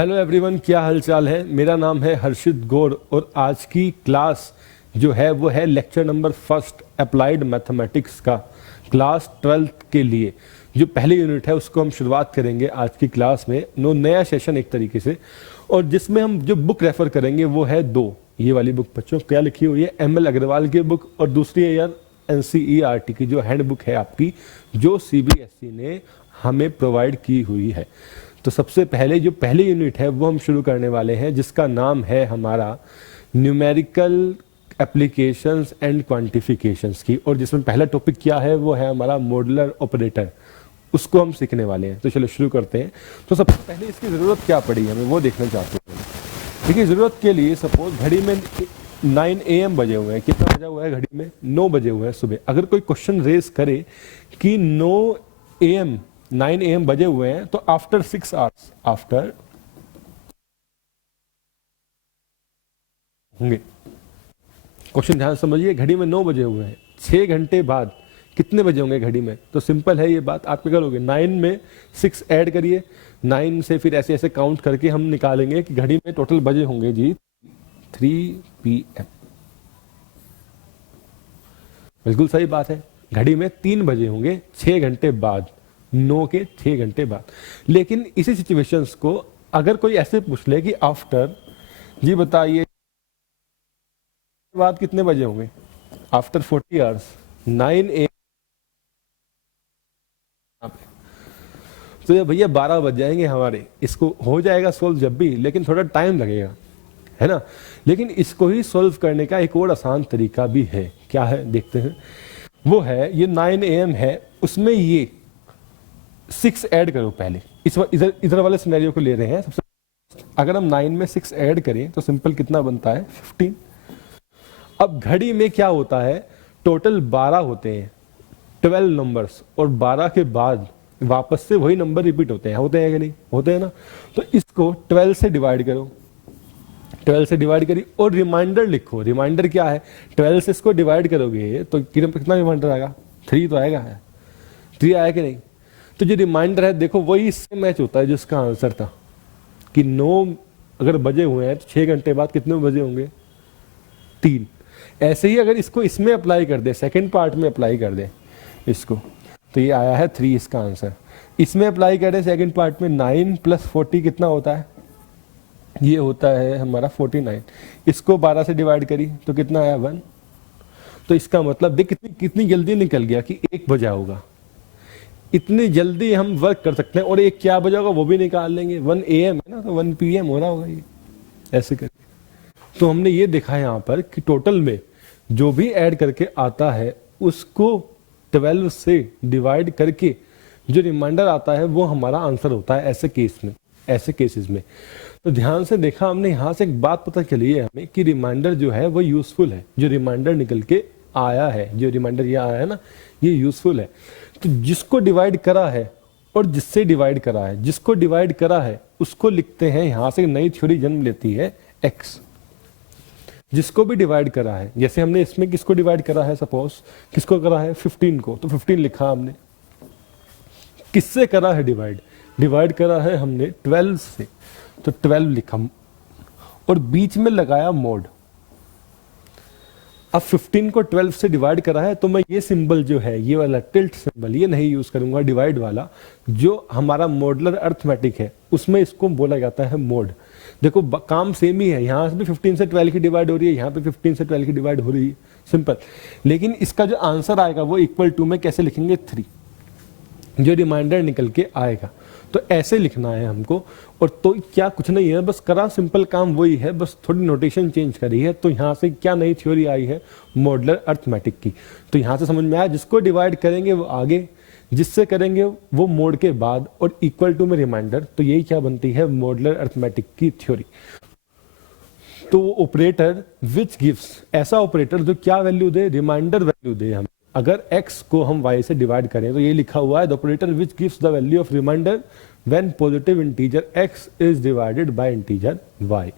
Hello everyone, क्या हालचाल है। मेरा नाम है हर्षित गौर और आज की क्लास जो है वो है lecture number first applied mathematics का क्लास 12th के लिए। जो पहली यूनिट है उसको हम शुरुआत करेंगे आज की क्लास में। नया सेशन एक तरीके से, और जिसमें हम जो बुक रेफर करेंगे वो है दो। ये वाली बुक बच्चों क्या लिखी हुई है, एम एल अग्रवाल की बुक, और दूसरी है यार NCERT की जो हैंड बुक है आपकी, जो CBSE ने हमें प्रोवाइड की हुई है। तो सबसे पहले जो पहली यूनिट है वो हम शुरू करने वाले हैं, जिसका नाम है हमारा न्यूमेरिकल एप्लीकेशंस एंड क्वांटिफिकेशंस की, और जिसमें पहला टॉपिक क्या है वो है हमारा मॉडुलर ऑपरेटर। उसको हम सीखने वाले हैं। तो चलो शुरू करते हैं। तो सबसे पहले इसकी ज़रूरत क्या पड़ी हमें वो देखना चाहते हैं। देखिए, ज़रूरत के लिए सपोज घड़ी में 9 AM बजे हुए हैं। कितना बजा हुआ है घड़ी में? 9 बजे हुए हैं सुबह। अगर कोई क्वेश्चन रेज करे कि 9 AM बजे हुए हैं, तो आफ्टर 6 आवर्स आफ्टर होंगे। क्वेश्चन ध्यान समझिए, घड़ी में 9 बजे हुए हैं, 6 घंटे बाद कितने बजे होंगे घड़ी में? तो सिंपल है ये बात, आप क्या करोगे, 9 में 6 ऐड करिए, 9 से फिर ऐसे ऐसे काउंट करके हम निकालेंगे कि घड़ी में टोटल बजे होंगे जी 3 PM। बिल्कुल सही बात है, घड़ी में 3 बजे होंगे 6 घंटे बाद, 9 के 6 घंटे बाद। लेकिन इसी सिचुएशंस को अगर कोई ऐसे पूछ ले कि आफ्टर, जी बताइए बाद कितने बजे होंगे? After 40 hours 9 AM। तो ये भैया 12 बज जाएंगे हमारे। इसको हो जाएगा सोल्व जब भी, लेकिन थोड़ा टाइम लगेगा, है ना। लेकिन इसको ही सोल्व करने का एक और आसान तरीका भी है। क्या है देखते हैं। वो है ये 9 AM है, उसमें ये 6 ऐड करो पहले। इधर इधर वाले सिनेरियो को ले रहे हैं। सबसे अगर हम 9 में 6 ऐड करें तो सिंपल कितना बनता है? 15। अब घड़ी में क्या होता है, टोटल 12 होते हैं, 12 नंबर्स, और 12 के बाद वापस से वही नंबर रिपीट होते हैं कि नहीं? होते हैं ना। तो इसको 12 से डिवाइड करो, 12 से डिवाइड करी और रिमाइंडर लिखो। रिमाइंडर क्या है? 12 से इसको डिवाइड करोगे तो कितना रिमाइंडर आएगा? 3 तो आएगा। 3 आया कि नहीं? तो जो रिमाइंडर है देखो वही इससे मैच होता है जिसका आंसर था कि 9 अगर बजे हुए हैं तो 6 घंटे बाद कितने बजे होंगे? 3। ऐसे ही अगर इसको इसमें अप्लाई कर दे, सेकंड पार्ट में अप्लाई कर दे इसको, तो ये आया है 3 इसका आंसर। इसमें अप्लाई करें सेकंड पार्ट में, 9 + 40 कितना होता है? ये होता है हमारा 49। इसको 12 से डिवाइड करी तो कितना आया? 1। तो इसका मतलब देख कितनी जल्दी निकल गया कि 1 बजा होगा। इतनी जल्दी हम वर्क कर सकते हैं। और एक क्या बजा होगा वो भी निकाल लेंगे। 1 AM है ना, तो 1 PM हो रहा होगा ये, ऐसे करके। तो हमने ये देखा है यहाँ पर कि टोटल में जो भी ऐड करके आता है उसको 12 से डिवाइड करके जो रिमाइंडर आता है वो हमारा आंसर होता है ऐसे केसेस में। तो ध्यान से देखा हमने, यहाँ से एक बात पता चली है हमें कि रिमाइंडर जो है वो यूजफुल है। जो रिमाइंडर निकल के आया है, जो रिमाइंडर ये आया है ना, ये यूजफुल है। तो जिसको डिवाइड करा है और जिससे डिवाइड करा है, जिसको डिवाइड करा है उसको लिखते हैं, यहां से नई थ्योरी जन्म लेती है, x। जिसको भी डिवाइड करा है, जैसे हमने इसमें किसको डिवाइड करा है, सपोज किसको करा है? 15 को, तो 15 लिखा हमने। किससे करा है डिवाइड करा है हमने 12 से, तो 12 लिखा और बीच में लगाया मोड। अब 15 को 12 से डिवाइड करा है तो मैं ये सिंबल जो है, ये वाला टिल्ट सिंबल, ये नहीं यूज करूंगा, डिवाइड वाला जो हमारा मॉडुलर अर्थमेटिक है उसमें इसको बोला जाता है मोड। देखो काम सेम ही है, यहाँ से भी 15 से 12 की डिवाइड हो रही है, यहाँ पे 15 से 12 की डिवाइड हो रही है, सिंपल। लेकिन इसका जो आंसर आएगा वो इक्वल टू में कैसे लिखेंगे? 3, जो रिमाइंडर निकल के आएगा। तो ऐसे लिखना है हमको। और तो क्या कुछ नहीं है, बस करा सिंपल काम वही है, बस थोड़ी नोटेशन चेंज करी है। तो यहाँ से क्या नई थ्योरी आई है? मॉडुलर अर्थमेटिक की। तो यहाँ से समझ में आया, जिसको डिवाइड करेंगे वो आगे, जिससे करेंगे वो मोड के बाद, और इक्वल टू में रिमाइंडर। तो यही क्या बनती है? मॉडुलर अर्थमेटिक की थ्योरी। तो ऑपरेटर विच गिव्स, ऐसा ऑपरेटर जो क्या वैल्यू दे? रिमाइंडर वैल्यू दे हमें। अगर x को हम y से डिवाइड करें तो ये लिखा हुआ है, the operator which gives the value of reminder when positive integer x is divided by integer y।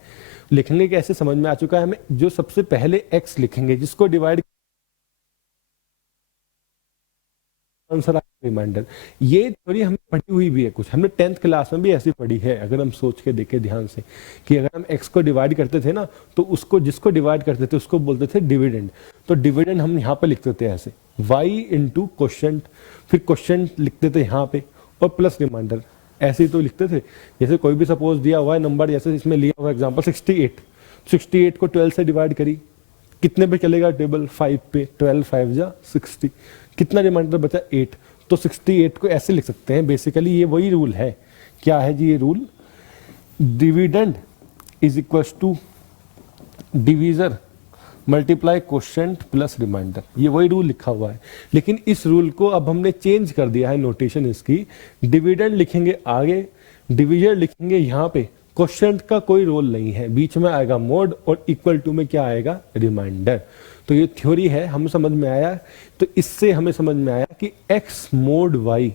लिखेंगे कैसे? समझ में आ चुका है हमें। जो सबसे पहले x लिखेंगे, जिसको डिवाइड आंसर आएगा रिमाइंडर। ये थ्योरी हमने पढ़ी हुई भी है, कुछ हमने 10th क्लास में भी ऐसी पढ़ी है। अगर हम सोच के देखें ध्यान से कि अगर हम x को डिवाइड करते थे ना, तो उसको जिसको डिवाइड करते थे उसको बोलते थे डिविडेंड। तो डिविडेंड हम यहाँ पे लिखते थे ऐसे y इंटू क्वोशंट, फिर क्वोशंट लिखते थे यहाँ पे और प्लस रिमाइंडर, ऐसे ही तो लिखते थे। जैसे कोई भी सपोज दिया हुआ है नंबर, जैसे इसमें लिया हुआ एग्जाम्पल 68 को 12 से डिवाइड करी, कितने पे चलेगा टेबल? 5 पे। 12 5 जा 60, कितना रिमाइंडर बचा? 8। तो 68 को ऐसे लिख सकते हैं। बेसिकली ये वही रूल है। क्या है जी ये rule? Dividend is equal to divisor multiply quotient plus reminder, ये वही रूल लिखा हुआ है। लेकिन इस रूल को अब हमने चेंज कर दिया है, नोटेशन इसकी। डिविडेंड लिखेंगे आगे, डिवीजर लिखेंगे यहाँ पे, क्वोशंट का कोई रोल नहीं है, बीच में आएगा मोड और इक्वल टू में क्या आएगा? रिमाइंडर। तो ये थ्योरी है, हमें समझ में आया। तो इससे हमें समझ में आया कि x mod y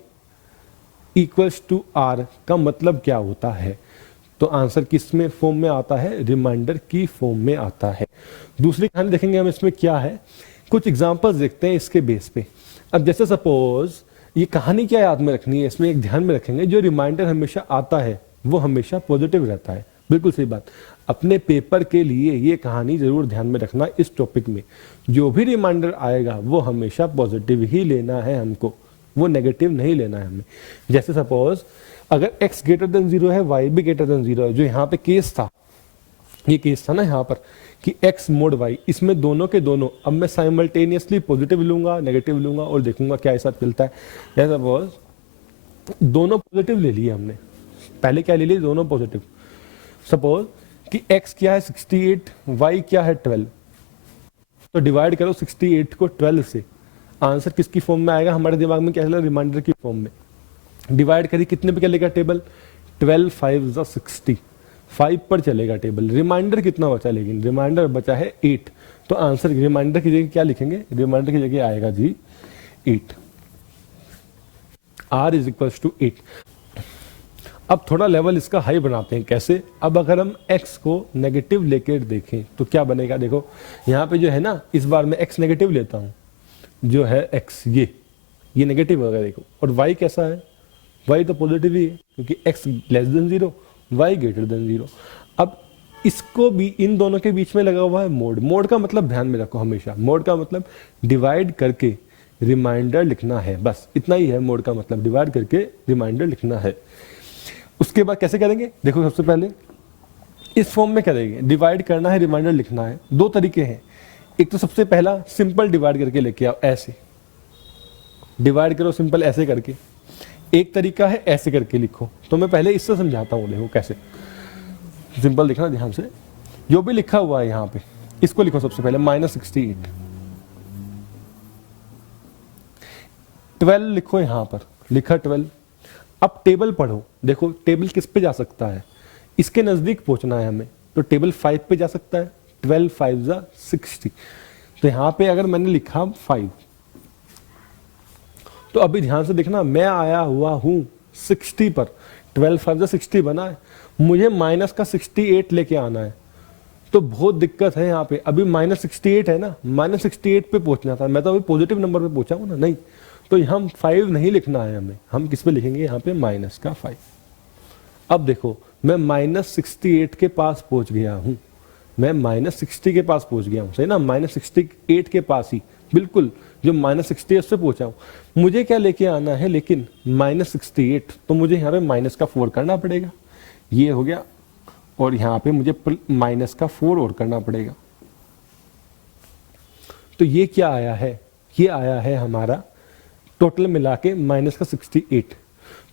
equals to r का मतलब क्या होता है। तो आंसर किस में फॉर्म में आता है? रिमाइंडर की फॉर्म में आता है। दूसरी कहानी देखेंगे हम, इसमें क्या है, कुछ एग्जांपल्स देखते हैं इसके बेस पे। अब जैसे सपोज ये कहानी क्या याद में रखनी है, इसमें एक ध्यान में रखेंगे, जो रिमाइंडर हमेशा आता है वो हमेशा पॉजिटिव रहता है। बिल्कुल सही बात। अपने पेपर के लिए ये कहानी जरूर ध्यान में रखना। इस टॉपिक में जो भी रिमाइंडर आएगा वो हमेशा पॉजिटिव ही लेना है हमको, वो नेगेटिव नहीं लेना है हमें। जैसे सपोज अगर x ग्रेटर देन 0 है, y भी ग्रेटर देन 0 है, जो यहाँ पे केस था, ये केस था ना यहाँ पर कि x मोड y, इसमें दोनों के दोनों, अब मैं साइमल्टेनियसली पॉजिटिव लूंगा, नेगेटिव लूंगा और देखूंगा क्या हिसाब चलता है। जैसे सपोज दोनों पॉजिटिव ले लिए हमने, पहले क्या ले लिए? दोनों पॉजिटिव। सपोज कि x क्या है 68, y क्या है 12, तो डिवाइड करो 68 को 12 से, आंसर किसकी फॉर्म में आएगा? हमारे दिमाग में क्या चला? रिमाइंडर की फॉर्म में। डिवाइड करी, कितने पे चलेगा टेबल? 12 5 जा 60, 5 पर चलेगा टेबल। रिमाइंडर कितना बचा? लेकिन रिमाइंडर बचा है 8। तो आंसर रिमाइंडर की जगह क्या लिखेंगे? रिमाइंडर की जगह आएगा जी 8। r is equal to 8। अब थोड़ा लेवल इसका हाई बनाते हैं। कैसे? अब अगर हम x को नेगेटिव लेकर देखें तो क्या बनेगा? देखो यहाँ पे जो है ना, इस बार मैं x नेगेटिव लेता हूँ, जो है x ये नेगेटिव होगा। देखो, और y कैसा है? y तो पॉजिटिव ही है क्योंकि x less than 0, y greater than 0। अब इसको भी, इन दोनों के बीच में लगा हुआ है मोड। मोड का मतलब ध्यान में रखो हमेशा, मोड का मतलब डिवाइड करके रिमाइंडर लिखना है, बस इतना ही है मोड का मतलब, डिवाइड करके रिमाइंडर लिखना है। उसके बाद कैसे करेंगे? देखो सबसे पहले इस फॉर्म में करेंगे, डिवाइड करना है, रिमाइंडर लिखना है। दो तरीके हैं, एक तो सबसे पहला सिंपल डिवाइड करके लेके आओ, ऐसे डिवाइड करो सिंपल ऐसे करके। एक तरीका है ऐसे करके लिखो। तो मैं पहले इससे समझाता हूँ, देखो कैसे सिंपल लिखना ध्यान से। जो भी लिखा हुआ है यहाँ पे इसको लिखो सबसे पहले -68, 12 लिखो यहाँ पर, लिखा 12। अब टेबल पढ़ो, देखो टेबल किस पे जा सकता है? इसके नजदीक पहुंचना है हमें, तो टेबल 5 पे जा सकता है। 12 5 जा 60। तो यहाँ पे अगर मैंने लिखा 5, तो अभी ध्यान से देखना, मैं आया हुआ हूं 60 पर, 12 5 जा 60 बना है, मुझे माइनस का 68 लेके आना है। तो बहुत दिक्कत है यहाँ पे, अभी -68 है ना, -68 पे पहुंचना था, मैं तो अभी पॉजिटिव नंबर पे पहुंचा हूं ना, नहीं। तो हम 5 नहीं लिखना है हमें, हम किस पे लिखेंगे? यहाँ पे -5। अब देखो मैं -68 के पास पहुंच गया हूं, मैं -60 के पास पहुंच गया हूं, सही ना, -68 के पास ही, बिल्कुल जो -68 से पहुंचा हूं। मुझे क्या लेके आना है लेकिन? -68। तो मुझे यहाँ पे -4 करना पड़ेगा, ये हो गया, और यहाँ पे मुझे -4 और करना पड़ेगा। तो ये क्या आया है? ये आया है हमारा टोटल मिला के -68।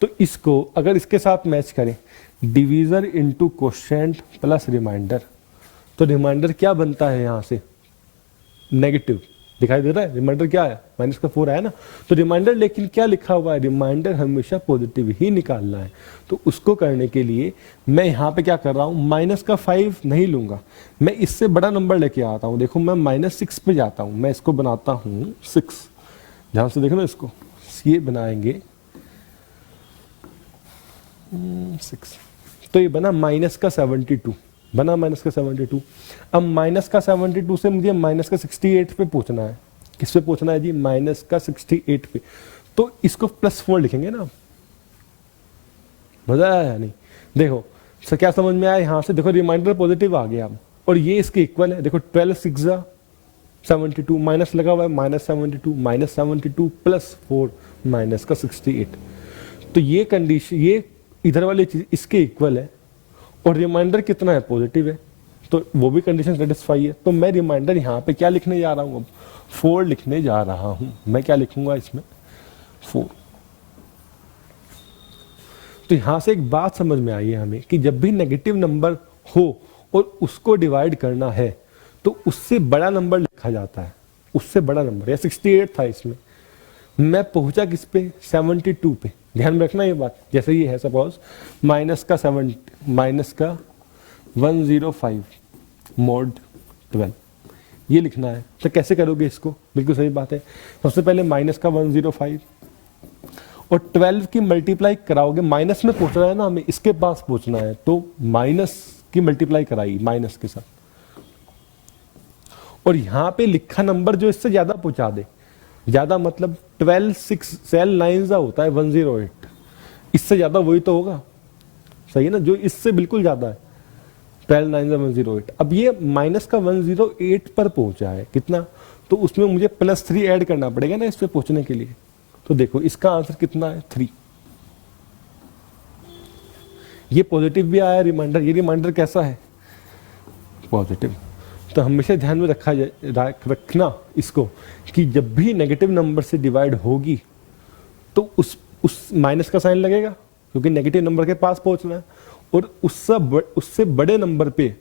तो इसको अगर इसके साथ मैच करें, divisor into quotient plus reminder, तो रिमाइंडर क्या बनता है? यहाँ से नेगेटिव दिखाई दे रहा है, रिमाइंडर क्या आया? -4 आया ना। तो रिमाइंडर लेकिन क्या लिखा हुआ है? रिमाइंडर हमेशा पॉजिटिव ही निकालना है। तो उसको करने के लिए मैं यहाँ पे क्या कर रहा हूँ? -5 नहीं लूंगा, मैं इससे बड़ा नंबर लेके आता हूँ। देखो मैं -6 पे जाता हूँ, मैं इसको बनाता हूँ 6। ध्यान से देखना इसको, ये बनाएंगे 6, तो ये बना -72, बना -72। अब -72 से मुझे -68 पे पहुंचना है। किस पे पहुंचना है जी? -68 पे। तो इसको +4 लिखेंगे ना। मजा आया या नहीं? देखो सर क्या समझ में आया यहाँ से? देखो रिमाइंडर पॉजिटिव आ गया और ये इसके इक्वल है। देखो 12 6 72 माइनस लगा हुआ है, -72 प्लस 4 माइनस का 68। तो ये कंडीशन, ये इधर वाली चीज इसके इक्वल है और रिमाइंडर कितना है? पॉजिटिव है, तो वो भी कंडीशन सेटिस्फाई है। तो मैं रिमाइंडर यहाँ पे क्या लिखने जा रहा हूँ? अब 4 लिखने जा रहा हूँ। मैं क्या लिखूंगा इसमें? 4। तो यहां से एक बात समझ में आई है हमें कि जब भी नेगेटिव नंबर हो और उसको डिवाइड करना है तो उससे बड़ा नंबर लिखा जाता है, उससे बड़ा नंबर। या 68 था, इसमें मैं पहुंचा किस पे? 72 पे। ध्यान में रखना ये बात। जैसे ये है सपोज माइनस का 105 mod 12, ये लिखना है। तो कैसे करोगे इसको? बिल्कुल सही बात है। सबसे पहले माइनस का 105 और 12 की मल्टीप्लाई कराओगे। माइनस में पहुंचना है ना हमें, इसके पास पहुंचना है, तो माइनस की मल्टीप्लाई कराई माइनस के साथ। और यहां पे लिखा नंबर जो इससे ज्यादा पहुंचा दे, ज्यादा मतलब 12 6 सेल 9 होता है 108, इससे ज्यादा वही तो होगा, सही है ना? जो इससे बिल्कुल ज्यादा है 12 9 108। अब ये माइनस का 108 पर पहुंचा है, कितना? तो उसमें मुझे +3 ऐड करना पड़ेगा ना इस पे पहुंचने के लिए। तो देखो इसका आंसर कितना है? 3। ये पॉजिटिव भी आया रिमाइंडर। ये रिमाइंडर कैसा है? पॉजिटिव। तो हमेशा ध्यान में रखना इसको कि जब भी नेगेटिव नंबर से डिवाइड होगी तो उस माइनस का साइन लगेगा, क्योंकि नेगेटिव नंबर के पास पहुंचना है। और उससे बड़े नंबर पे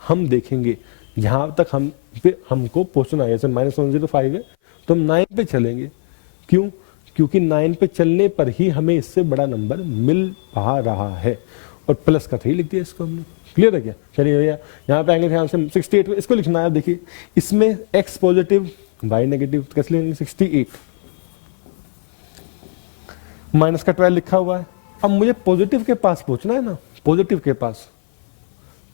हम देखेंगे जहां तक हमको पहुंचना है। जैसे -105 है तो हम 9 पे चलेंगे। क्यों? क्योंकि 9 पे चलने पर ही हमें इससे बड़ा नंबर मिल पा रहा है। और प्लस का 3 लिख दिया इसको हमने। क्लियर है क्या? चलिए भैया यहाँ पे आएंगे ध्यान से 68 इसको लिखना है। देखिए इसमें x पॉजिटिव y नेगेटिव, तो कैसे लिखेंगे? 68 माइनस का 12 लिखा हुआ है। अब मुझे पॉजिटिव के पास पहुंचना है ना, पॉजिटिव के पास।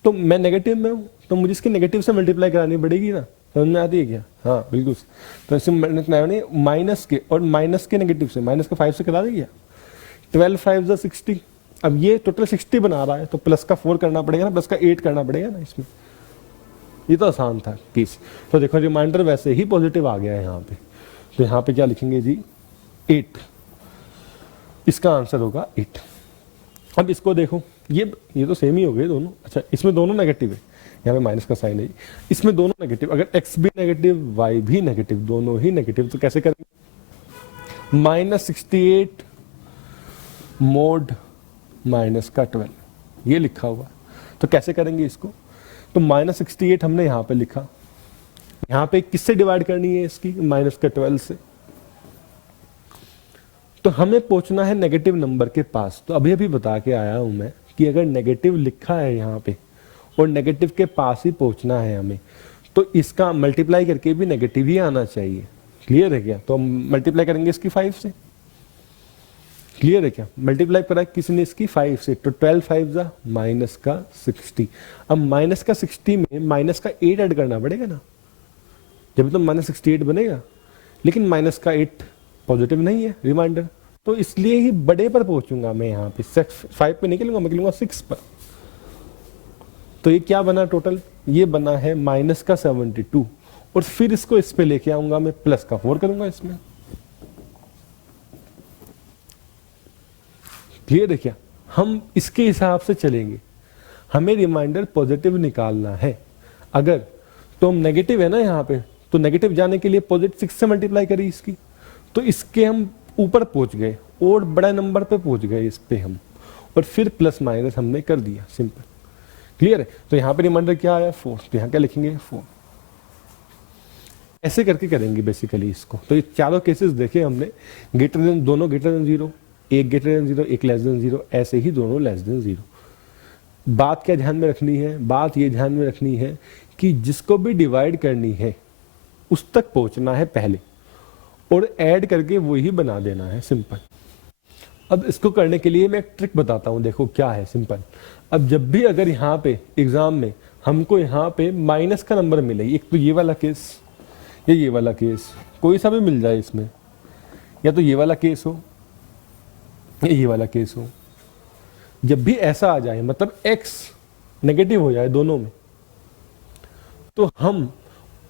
तो मैं नेगेटिव में हूं तो मुझे इसके नेगेटिव से मल्टीप्लाई करानी पड़ेगी ना। समझ में आती है क्या? हाँ बिल्कुल। तो इससे माइनस के और माइनस के नेगेटिव से, माइनस का 5 से करा देगी। 12 5 60। अब ये टोटल 60 बना रहा है तो प्लस का 4 करना पड़ेगा ना, प्लस का 8 करना पड़ेगा ना इसमें। ये तो आसान था केस। तो देखो रिमाइंडर वैसे ही पॉजिटिव आ गया है यहाँ पे। तो यहाँ पे क्या लिखेंगे जी? 8। इसका आंसर होगा 8। अब इसको देखो, ये तो सेम ही हो गए दोनों। अच्छा इसमें दोनों नेगेटिव है, यहाँ पे माइनस का साइन है। इसमें दोनों नेगेटिव, अगर x भी नेगेटिव y भी नेगेटिव, दोनों ही नेगेटिव, तो कैसे करेंगे? -68 mod -12 ये लिखा हुआ। तो कैसे करेंगे इसको? तो -68 हमने यहाँ पे लिखा, यहाँ पे किससे डिवाइड करनी है इसकी? -12 से। तो हमें पहुंचना है नेगेटिव नंबर के पास। तो अभी बता के आया हूं मैं कि अगर नेगेटिव लिखा है यहाँ पे और नेगेटिव के पास ही पहुंचना है हमें, तो इसका मल्टीप्लाई करके भी नेगेटिव ही आना चाहिए। क्लियर है क्या? तो हम मल्टीप्लाई करेंगे इसकी 5 से। क्लियर है क्या? मल्टीप्लाई करा किसने? इसकी 5 से। तो 12 5 -60। अब माइनस का 60 में माइनस का 8 ऐड करना पड़ेगा ना, जब तो -68 बनेगा। लेकिन माइनस का 8 पॉजिटिव नहीं है रिमाइंडर, तो इसलिए ही बड़े पर पहुंचूंगा मैं। यहाँ पे 5 पे निकलूंगा, मैं निकलूंगा 6 पर। तो ये क्या बना टोटल? ये बना है माइनस का 72 और फिर इसको इस पे लेके आऊंगा मैं, प्लस का 4 करूंगा इसमें। क्लियर है क्या? हम इसके हिसाब से चलेंगे। हमें रिमाइंडर पॉजिटिव निकालना है। अगर तो हम नेगेटिव है ना यहाँ पे, तो नेगेटिव जाने के लिए पॉजिटिव 6 से मल्टीप्लाई करी इसकी, तो इसके हम ऊपर पहुंच गए और बड़ा नंबर पे पहुंच गए इस पे हम, और फिर प्लस माइनस हमने कर दिया, सिंपल। क्लियर है? तो यहाँ पे रिमाइंडर क्या आया? 4। तो यहाँ क्या लिखेंगे? 4। ऐसे करके करेंगे बेसिकली इसको। तो ये चारों केसेस देखे हमने, ग्रेटर देन, दोनों ग्रेटर देन 0, एक ग्रेटर देन 0, एक लेस देन 0, ऐसे ही दोनों लेस देन 0। बात क्या ध्यान में रखनी है? बात ये ध्यान में रखनी है कि जिसको भी डिवाइड करनी है उस तक पहुंचना है पहले, और ऐड करके वही बना देना है, सिंपल। अब इसको करने के लिए मैं एक ट्रिक बताता हूं, देखो क्या है, सिंपल। अब जब भी अगर यहाँ पे एग्जाम में हमको यहाँ पे माइनस का नंबर मिले, एक तो ये वाला केस या ये वाला केस, कोई सा भी मिल जाए इसमें, या तो ये वाला केस हो या ये वाला केस हो। जब भी ऐसा आ जाए मतलब x नेगेटिव हो जाए दोनों में, तो हम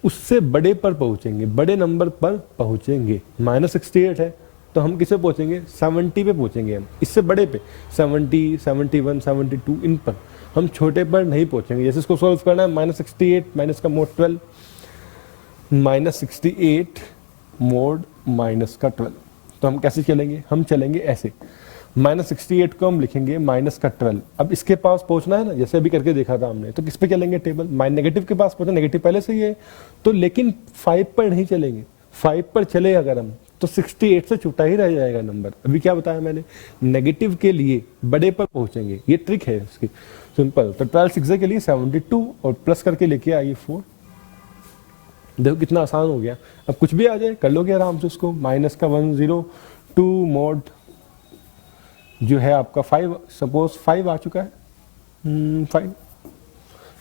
उससे बड़े पर पहुंचेंगे, बड़े नंबर पर पहुंचेंगे। -68 है तो हम किसे पहुंचेंगे, 70 पे पहुंचेंगे हम, इससे बड़े पे 70, 71, 72 इन पर, हम छोटे पर नहीं पहुंचेंगे। जैसे इसको सॉल्व करना है, -68 माइनस का मोड 12, -68 मोड माइनस का 12, तो हम कैसे चलेंगे, हम चलेंगे ऐसे, -68 को हम लिखेंगे माइनस का 12। अब इसके पास पहुंचना है ना, जैसे अभी करके देखा था हमने, तो किस पे चलेंगे टेबल, नेगेटिव के पास पहुंचा, नेगेटिव पहले से ही है, तो लेकिन 5 पर नहीं चलेंगे, 5 पर चले अगर हम तो 68 से छूटा ही रह जाएगा नंबर। अभी क्या बताया मैंने, नेगेटिव के लिए बड़े पर पहुंचेंगे, ये ट्रिक है उसकी, सिंपल। तो 12 6 के लिए 72 और प्लस करके लेके आइए 4। देखो कितना आसान हो गया, अब कुछ भी आ जाए कर लोगे आराम से उसको। माइनस का 102 मोड जो है आपका 5, सपोज 5 आ चुका है, 5,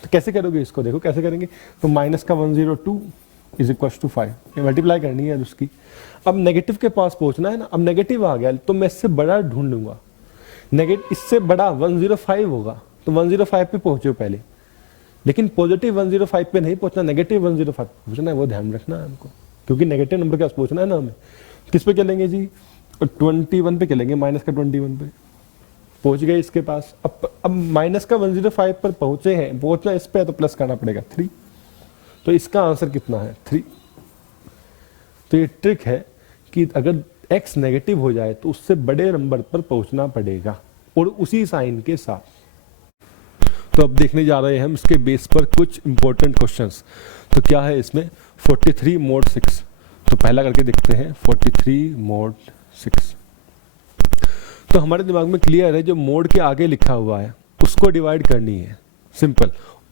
तो कैसे करोगे इसको, देखो कैसे करेंगे। तो माइनस का 102 इज इक्वल टू 5, ये मल्टीप्लाई करनी है उसकी। अब नेगेटिव के पास पहुंचना है ना, अब नेगेटिव आ गया तो मैं इससे बड़ा ढूंढूंगा, नेगेटिव इससे बड़ा 105 होगा, तो 105 पे पहुंचो पहले, लेकिन पॉजिटिव 105 पे नहीं पहुंचना, नेगेटिव 105 पहुंचना है, वो ध्यान रखना है हमको, क्योंकि नेगेटिव नंबर के पास पहुंचना है ना हमें। किस पे चलेंगे जी, 21 पे चलेंगे, माइनस का 21 पे पहुंच गए इसके पास। अब माइनस का 105 पर पहुंचे हैं, पहुंचना इस पे तो प्लस करना पड़ेगा 3, तो इसका आंसर कितना है 3। तो ये ट्रिक है कि अगर x नेगेटिव हो जाए तो उससे बड़े नंबर पर पहुंचना पड़ेगा और उसी साइन के साथ। तो अब देखने जा रहे हैं हम इसके बेस पर कुछ इंपॉर्टेंट क्वेश्चंस। तो क्या है इसमें, 43 मोड 6, तो पहला करके देखते हैं 43 मोड 6। तो हमारे दिमाग में क्लियर है, जो मोड के आगे लिखा हुआ है उसको डिवाइड करनी है, सिंपल,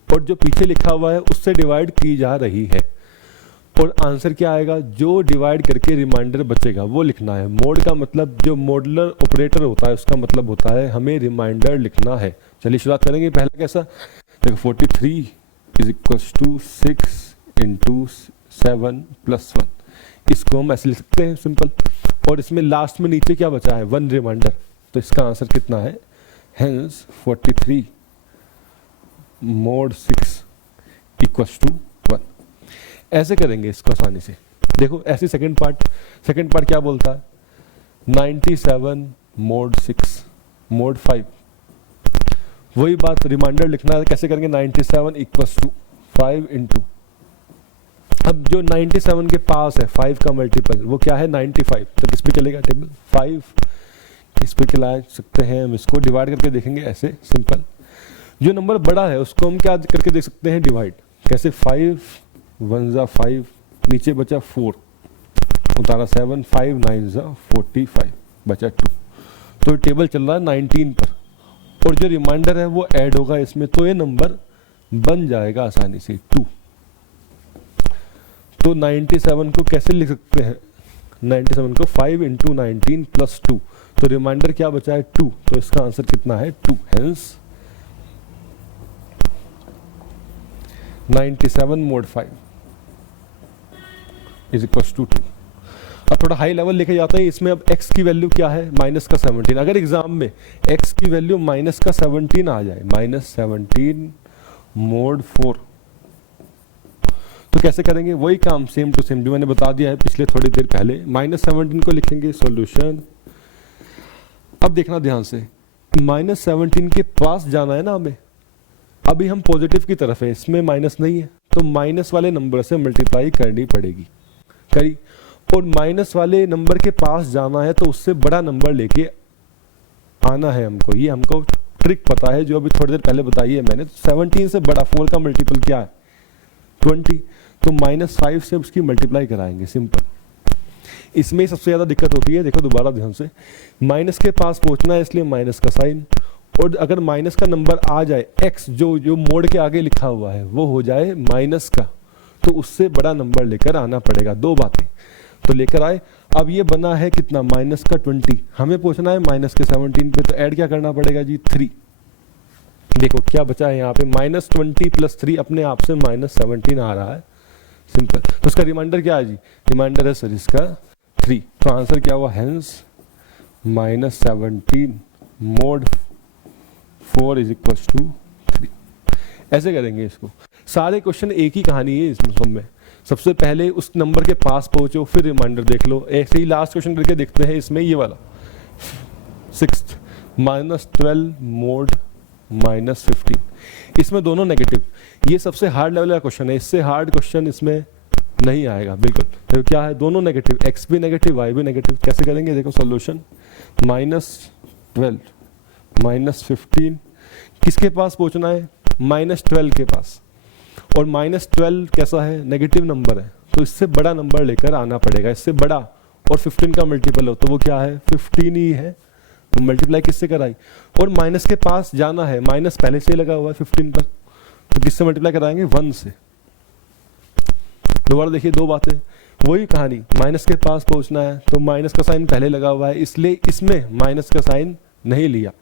और जो पीछे लिखा हुआ है उससे डिवाइड की जा रही है, और आंसर क्या आएगा, जो डिवाइड करके रिमाइंडर बचेगा वो लिखना है। मोड का मतलब जो मॉडुलर ऑपरेटर होता है उसका मतलब होता है हमें रिमाइंडर लिखना है। चलिए शुरुआत करेंगे, पहला कैसा, देखो 43 is equal to 6 into 7 plus 1, इसको हम ऐसे लिख सकते हैं सिंपल, और इसमें लास्ट में नीचे क्या बचा है, 1 रिमाइंडर, तो इसका आंसर कितना है, हेंस 43 मोड 6 इक्वल टू 1। ऐसे करेंगे इसको आसानी से। देखो ऐसे सेकंड पार्ट क्या बोलता है, 97 मोड 6 मोड 5, वही बात रिमाइंडर लिखना है, कैसे करेंगे, 97 इक्वल्स टू 5 इंटू, अब जो 97 के पास है 5 का मल्टीपल वो क्या है 95, तो किस पे चलेगा टेबल, 5 किस पे खिला सकते हैं हम, इसको डिवाइड करके देखेंगे ऐसे सिंपल। जो नंबर बड़ा है उसको हम क्या करके देख सकते हैं, डिवाइड, कैसे, 5 1 जा 5, नीचे बचा 4, उतारा 7, 5 9 जा 45, बचा 2, तो टेबल चल रहा है 19 पर, और जो रिमाइंडर है वो ऐड होगा इसमें, तो ये नंबर बन जाएगा आसानी से 2। तो 97 को कैसे लिख सकते हैं, 97 को 5 इंटू 19 प्लस 2, तो रिमाइंडर क्या बचा है 2, तो इसका आंसर कितना है 2, hence 97 mod 5 is equal to 2। अब थोड़ा हाई लेवल लेके जाते हैं, इसमें अब x की वैल्यू क्या है, माइनस का 17, अगर एग्जाम में x की वैल्यू माइनस का 17 आ जाए, -17 मोड 4, तो कैसे करेंगे, वही काम सेम टू सेम जो मैंने बता दिया है पिछले थोड़ी देर पहले, -17 को लिखेंगे सॉल्यूशन। अब देखना ध्यान से, -17 के पास जाना है ना हमें, अभी हम पॉजिटिव की तरफ है, इसमें माइनस नहीं है, तो माइनस वाले नंबर से मल्टीप्लाई करनी पड़ेगी, करी, और माइनस वाले नंबर के पास जाना है तो उससे बड़ा नंबर लेके आना है हमको, ये हमको ट्रिक पता है जो अभी थोड़ी देर पहले बताई है मैंने। 17 से बड़ा 4 का मल्टीपल क्या है 20, तो -5 से उसकी मल्टीप्लाई कराएंगे, सिंपल। इसमें सबसे ज्यादा दिक्कत होती है, देखो दोबारा ध्यान से, माइनस के पास पहुंचना है इसलिए माइनस का साइन, और अगर माइनस का नंबर आ जाए x जो मोड के आगे लिखा हुआ है वो हो जाए माइनस का, तो उससे बड़ा नंबर लेकर आना पड़ेगा, दो बातें तो लेकर आए। अब ये बना है कितना, माइनस का 20, हमें पहुंचना है माइनस के 17 पे, तो ऐड क्या करना पड़ेगा जी 3, देखो क्या बचा है यहाँ पे, -20 प्लस 3 अपने आप से -17 आ रहा है, सिंपल। तो उसका रिमाइंडर क्या है जी, रिमाइंडर है सर इसका 3। तो आंसर क्या हुआ, hence -17 mod 4 is equal to 3। ऐसे करेंगे इसको। सारे क्वेश्चन एक ही कहानी है इसमें सब में। सबसे पहले उस नंबर के पास पहुंचो, फिर रिमाइंडर देख लो। ऐसे ही लास्ट क्वेश्चन करके देखते हैं इसमें, ये वाला 6th -12 mod -15। इसमें दोनों नेगेटिव। ये सबसे हार्ड लेवल का क्वेश्चन है, इससे हार्ड क्वेश्चन इसमें नहीं आएगा बिल्कुल। तो क्या है, दोनों नेगेटिव, x भी नेगेटिव y भी नेगेटिव। कैसे करेंगे देखो सॉल्यूशन, -12 -15 किसके पास पहुंचना है, -12 के पास। और -12 कैसा है, नेगेटिव नंबर है, तो इससे बड़ा नंबर लेकर आना पड़ेगा। इससे बड़ा और 15 का मल्टीपल हो तो वो क्या है, 15 ही है। तो मल्टीप्लाई किससे कराई, और माइनस के पास जाना है, माइनस पहले से ही लगा हुआ है 15 पर, तो किससे मल्टीप्लाई कराएंगे, 1 से। दोबारा देखिए, दो बातें, वही कहानी, माइनस के पास पहुंचना है तो माइनस का साइन पहले लगा हुआ है, इसलिए इसमें माइनस का साइन नहीं लिया,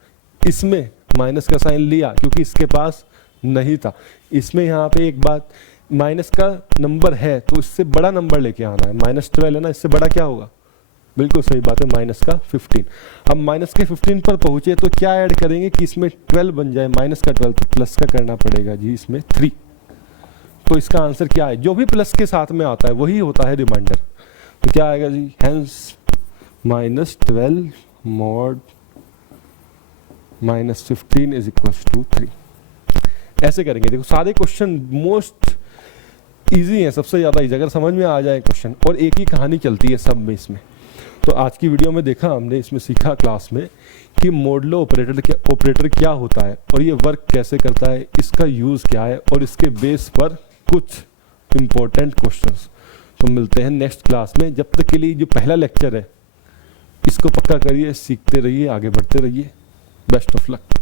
इसमें माइनस का साइन लिया क्योंकि इसके पास नहीं था। इसमें यहाँ पे एक बात, माइनस का नंबर है तो इससे बड़ा नंबर लेके आना है। -12 है ना, इससे बड़ा क्या होगा, बिल्कुल सही बात है, माइनस का 15। अब माइनस के 15 पर पहुंचे तो क्या ऐड करेंगे कि इसमें 12 बन जाए, माइनस का 12, तो प्लस का करना पड़ेगा जी इसमें 3। तो इसका आंसर क्या है, जो भी प्लस के साथ में आता है वही होता है रिमाइंडर। तो क्या आएगा जी, hence -12 mod -15 is equal to 3। ऐसे करेंगे। देखो सारे क्वेश्चन मोस्ट इजी हैं, सबसे ज़्यादा इजी, अगर समझ में आ जाए क्वेश्चन, और एक ही कहानी चलती है सब में इसमें। तो आज की वीडियो में देखा हमने, इसमें सीखा क्लास में कि मॉडुलो ऑपरेटर क्या होता है और ये वर्क कैसे करता है, इसका यूज़ क्या है, और इसके बेस पर कुछ इम्पोर्टेंट क्वेश्चंस। तो मिलते हैं नेक्स्ट क्लास में। जब तक के लिए जो पहला लेक्चर है इसको पक्का करिए, सीखते रहिए, आगे बढ़ते रहिए। Best of luck.